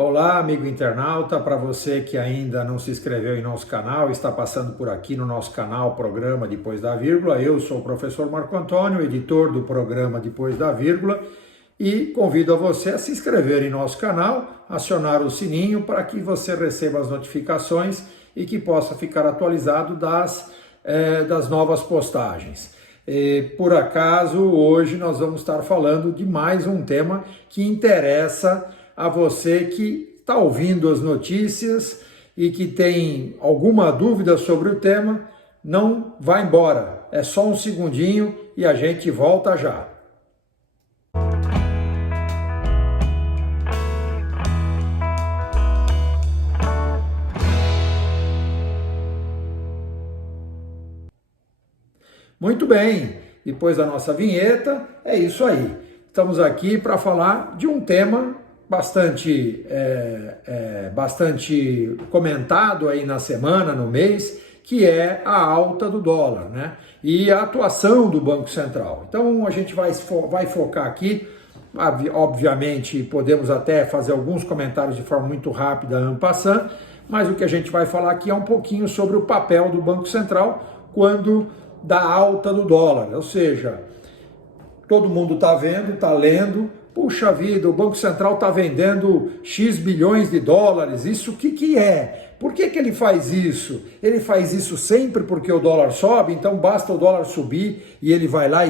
Olá, amigo internauta, para você que ainda não se inscreveu em nosso canal, está passando por aqui no nosso canal Programa Depois da Vírgula. Eu sou o professor Marco Antônio, editor do programa Depois da Vírgula, e convido a você a se inscrever em nosso canal, acionar o sininho para que você receba as notificações e que possa ficar atualizado das novas postagens. Por acaso, hoje nós vamos estar falando de mais um tema que interessa a você que está ouvindo as notícias e que tem alguma dúvida sobre o tema. Não vá embora, é só um segundinho e a gente volta já. Muito bem, depois da nossa vinheta, é isso aí. Estamos aqui para falar de um tema bastante comentado aí na semana, no mês, que é a alta do dólar, né? E a atuação do Banco Central. Então a gente vai focar aqui, obviamente podemos até fazer alguns comentários de forma muito rápida, en passant, mas o que a gente vai falar aqui é um pouquinho sobre o papel do Banco Central quando da alta do dólar, ou seja, todo mundo está vendo, está lendo, puxa vida, o Banco Central está vendendo X bilhões de dólares, isso o que é? Por que ele faz isso? Ele faz isso sempre porque o dólar sobe, então basta o dólar subir e ele vai lá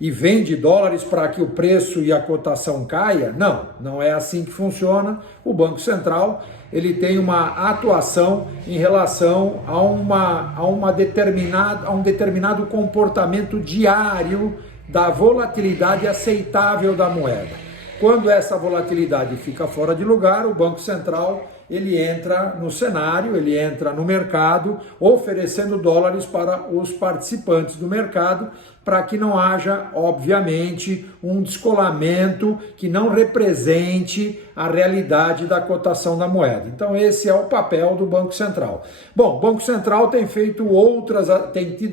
e vende dólares para que o preço e a cotação caia? Não, não é assim que funciona. O Banco Central ele tem uma atuação em relação a um determinado comportamento diário da volatilidade aceitável da moeda. Quando essa volatilidade fica fora de lugar, o Banco Central ele entra no cenário, ele entra no mercado, oferecendo dólares para os participantes do mercado, para que não haja, obviamente, um descolamento que não represente a realidade da cotação da moeda. Então esse é o papel do Banco Central. Bom, o Banco Central tem tido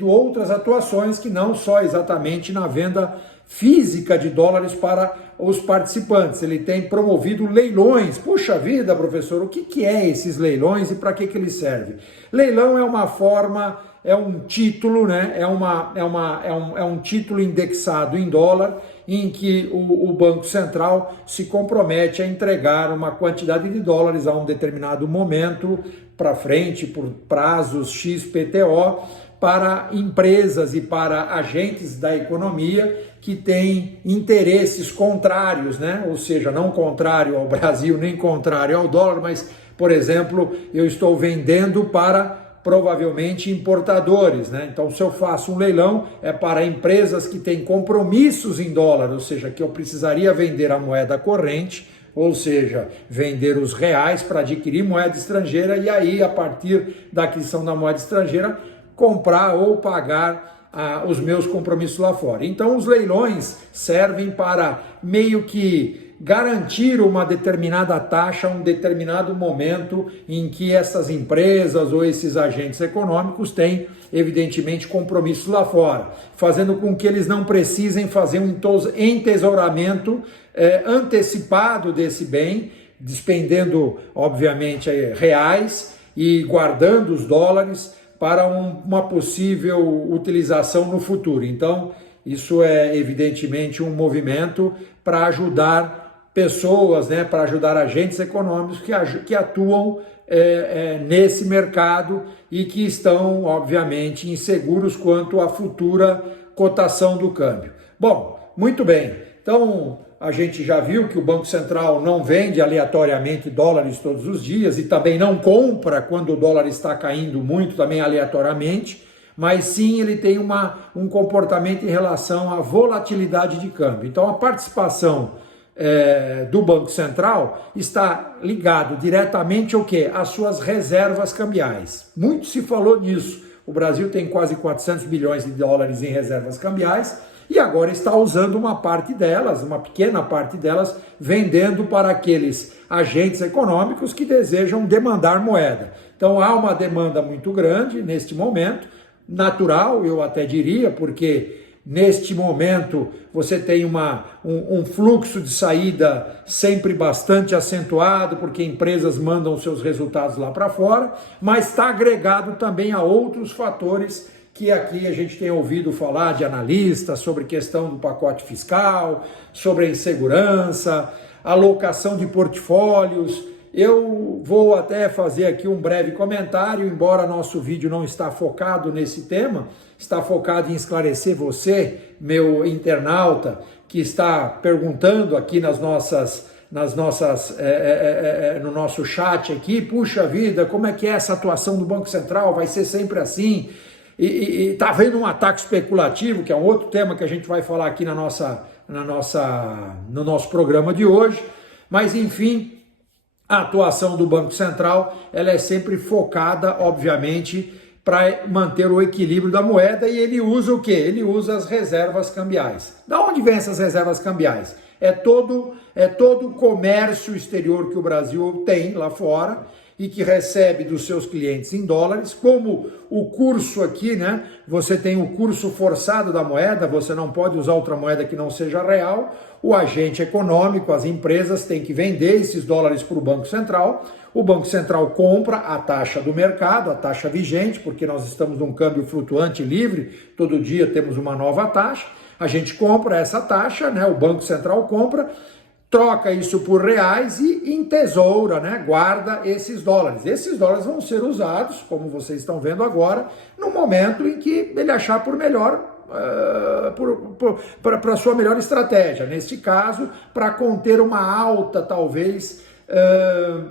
outras atuações que não só exatamente na venda física de dólares para os participantes. Ele tem promovido leilões. Puxa vida, professor, o que é esses leilões e para que ele serve? Leilão é uma forma, é um título, né? É um título indexado em dólar, em que o Banco Central se compromete a entregar uma quantidade de dólares a um determinado momento para frente, por prazos XPTO, para empresas e para agentes da economia que têm interesses contrários, né? Ou seja, não contrário ao Brasil, nem contrário ao dólar, mas, por exemplo, eu estou vendendo para provavelmente importadores, né? Então, se eu faço um leilão, é para empresas que têm compromissos em dólar, ou seja, que eu precisaria vender a moeda corrente, ou seja, vender os reais para adquirir moeda estrangeira e aí, a partir da aquisição da moeda estrangeira, comprar ou pagar os meus compromissos lá fora. Então os leilões servem para meio que garantir uma determinada taxa, um determinado momento em que essas empresas ou esses agentes econômicos têm evidentemente compromissos lá fora, fazendo com que eles não precisem fazer um entesouramento antecipado desse bem, despendendo obviamente reais e guardando os dólares para uma possível utilização no futuro. Então, isso é evidentemente um movimento para ajudar pessoas, né, para ajudar agentes econômicos que atuam nesse mercado e que estão, obviamente, inseguros quanto à futura cotação do câmbio. Bom, muito bem. Então, a gente já viu que o Banco Central não vende aleatoriamente dólares todos os dias e também não compra quando o dólar está caindo muito, também aleatoriamente, mas sim ele tem um comportamento em relação à volatilidade de câmbio. Então, a participação do Banco Central está ligado diretamente ao quê? Às suas reservas cambiais. Muito se falou nisso. O Brasil tem quase 400 bilhões de dólares em reservas cambiais, e agora está usando uma parte delas, uma pequena parte delas, vendendo para aqueles agentes econômicos que desejam demandar moeda. Então há uma demanda muito grande neste momento, natural, eu até diria, porque neste momento você tem um fluxo de saída sempre bastante acentuado, porque empresas mandam seus resultados lá para fora, mas está agregado também a outros fatores que aqui a gente tem ouvido falar de analistas sobre questão do pacote fiscal, sobre a insegurança, alocação de portfólios. Eu vou até fazer aqui um breve comentário, embora nosso vídeo não está focado nesse tema, está focado em esclarecer você, meu internauta, que está perguntando aqui no nosso chat aqui, puxa vida, como é que é essa atuação do Banco Central? Vai ser sempre assim? E está havendo um ataque especulativo, que é um outro tema que a gente vai falar aqui no nosso programa de hoje, mas enfim, a atuação do Banco Central, ela é sempre focada, obviamente, para manter o equilíbrio da moeda, e ele usa o quê? Ele usa as reservas cambiais. Da onde vem essas reservas cambiais? É todo o comércio exterior que o Brasil tem lá fora e que recebe dos seus clientes em dólares, como o curso aqui, né? Você tem o curso forçado da moeda, você não pode usar outra moeda que não seja real. O agente econômico, as empresas têm que vender esses dólares para o Banco Central. O Banco Central compra a taxa do mercado, a taxa vigente, porque nós estamos num câmbio flutuante livre, todo dia temos uma nova taxa. A gente compra essa taxa, né? O Banco Central compra, troca isso por reais e entesoura, né? Guarda esses dólares. Esses dólares vão ser usados, como vocês estão vendo agora, no momento em que ele achar por melhor, para a sua melhor estratégia. Neste caso, para conter uma alta, talvez,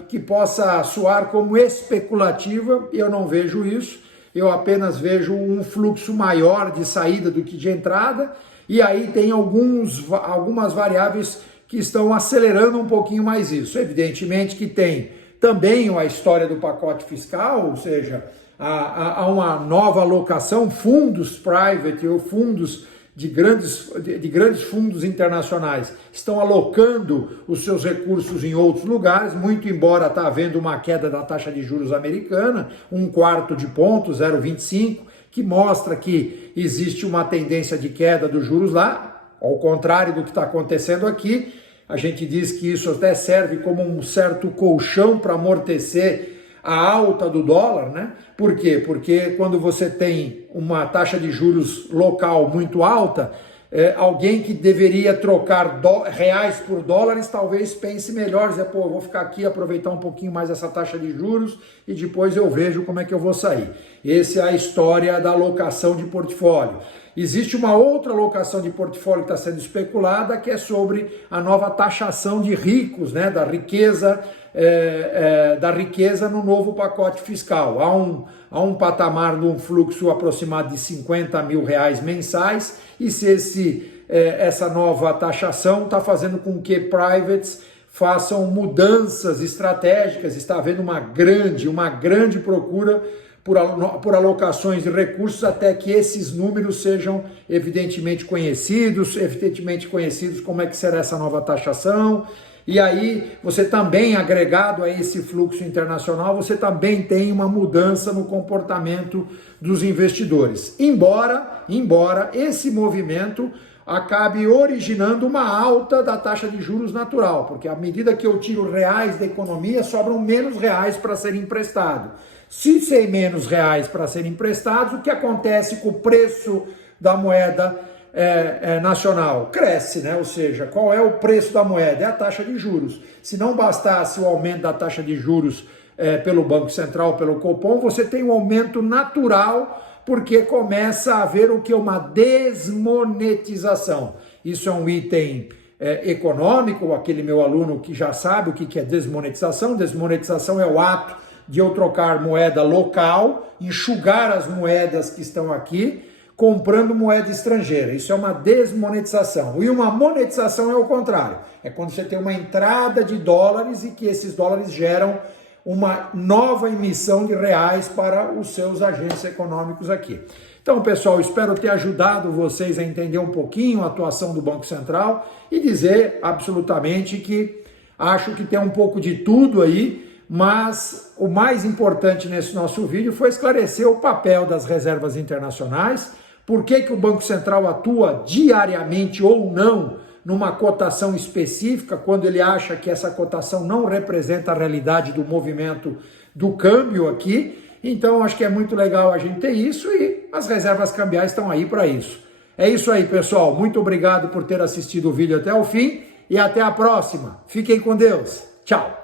que possa soar como especulativa. Eu não vejo isso, eu apenas vejo um fluxo maior de saída do que de entrada, e aí tem algumas variáveis que estão acelerando um pouquinho mais isso. Evidentemente que tem também a história do pacote fiscal, ou seja, há uma nova alocação, fundos private ou fundos de grandes fundos internacionais estão alocando os seus recursos em outros lugares, muito embora está havendo uma queda da taxa de juros americana, 1/4 de ponto, 0,25, que mostra que existe uma tendência de queda dos juros lá, ao contrário do que está acontecendo aqui. A gente diz que isso até serve como um certo colchão para amortecer a alta do dólar, né? Por quê? Porque quando você tem uma taxa de juros local muito alta, alguém que deveria trocar reais por dólares talvez pense melhor, dizer, pô, eu vou ficar aqui, aproveitar um pouquinho mais essa taxa de juros e depois eu vejo como é que eu vou sair. Essa é a história da alocação de portfólio. Existe uma outra alocação de portfólio que está sendo especulada, que é sobre a nova taxação de ricos, né, da riqueza no novo pacote fiscal. Há um patamar de um fluxo aproximado de 50 mil reais mensais, e se essa nova taxação está fazendo com que privates façam mudanças estratégicas, está havendo uma grande procura por alocações de recursos, até que esses números sejam evidentemente conhecidos como é que será essa nova taxação. E aí, você também, agregado a esse fluxo internacional, você também tem uma mudança no comportamento dos investidores. Embora esse movimento acabe originando uma alta da taxa de juros natural, porque à medida que eu tiro reais da economia, sobram menos reais para ser emprestado. Se tem menos reais para serem emprestados, o que acontece com o preço da moeda nacional? Cresce, né? Ou seja, qual é o preço da moeda? É a taxa de juros. Se não bastasse o aumento da taxa de juros pelo Banco Central, pelo Copom, você tem um aumento natural, porque começa a haver o que? Uma desmonetização. Isso é um item econômico, aquele meu aluno que já sabe o que é desmonetização. Desmonetização é o ato de eu trocar moeda local, enxugar as moedas que estão aqui, comprando moeda estrangeira. Isso é uma desmonetização. E uma monetização é o contrário. É quando você tem uma entrada de dólares e que esses dólares geram uma nova emissão de reais para os seus agentes econômicos aqui. Então, pessoal, espero ter ajudado vocês a entender um pouquinho a atuação do Banco Central e dizer absolutamente que acho que tem um pouco de tudo aí, mas o mais importante nesse nosso vídeo foi esclarecer o papel das reservas internacionais, Por que o Banco Central atua diariamente ou não numa cotação específica, quando ele acha que essa cotação não representa a realidade do movimento do câmbio aqui. Então, acho que é muito legal a gente ter isso e as reservas cambiais estão aí para isso. É isso aí, pessoal. Muito obrigado por ter assistido o vídeo até o fim e até a próxima. Fiquem com Deus. Tchau.